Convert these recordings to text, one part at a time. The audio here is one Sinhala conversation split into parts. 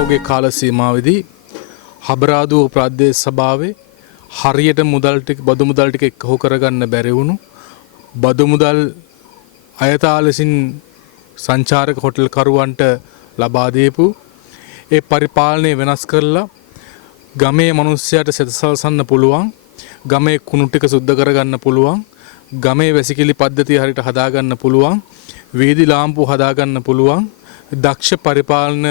පහුගිය කාල සීමාවෙදී හබරාදුව ප්‍රාදේශ සභාවේ හරියට බදු මුදල් ටික එකහො කරගන්න බැරි වුණු බදු මුදල් අයථා ලෙසින් සංචාරක හොටල් කරුවන්ට ලබා දීපු ඒ පරිපාලනය වෙනස් කරලා ගමේ මිනිස්සුන්ට සෙතසල්සන්න පුළුවන්, ගමේ කුණු ටික සුද්ධ කරගන්න පුළුවන්, ගමේ වැසිකිලි පද්ධතිය හරියට හදාගන්න පුළුවන්, වීදි ලාම්පු හදාගන්න පුළුවන් දක්ෂ පරිපාලන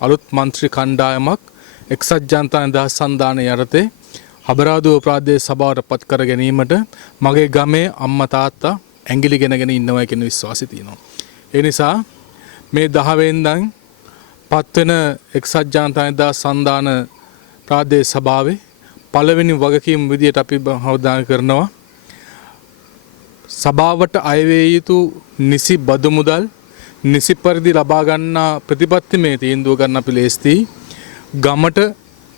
අලුත් මන්ත්‍රී කණ්ඩායමක් එක්සත් ජනතා නිදහස් සන්ධානය යටතේ හබරාදුව ප්‍රාදේශ සභාවට පත් කර ගැනීමට මගේ ගමේ අම්මා තාත්තා ඇඟිලි ගෙනගෙන ඉන්නවා කියන විශ්වාසය තියෙනවා. ඒ නිසා මේ 10 වෙනිදාන් පත්වෙන එක්සත් ජනතා නිදහස් සන්ධාන ප්‍රාදේශ සභාවේ පළවෙනි වගකීම් විදියට අපි අවධානය කරනවා සභාවට අයවේ යුතු නිසි බදු මුදල් නිසි පරිදි ලබා ගන්නා ප්‍රතිපත්තිමය තීන්දුව ගන්න අපි ලේස්ති. ගමට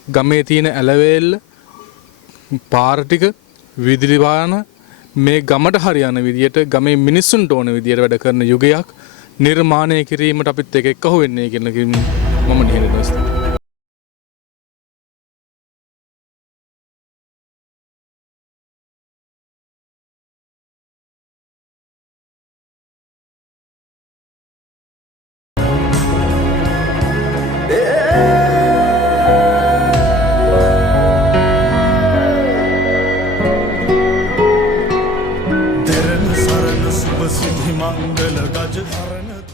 ගමේ තියෙන ඇලවේල්ල පාර ටික විදුලි වාහන මේ ගමට හරියන විදියට ගමේ මිනිස්සුන්ට ඕන විදියට වැඩ කරන යුගයක් නිර්මාණය කිරීමට අපිත් එක්ක අහු වෙන්නේ කියන මම නිහඬව Deren sarın subh siddhi mangal gaj haran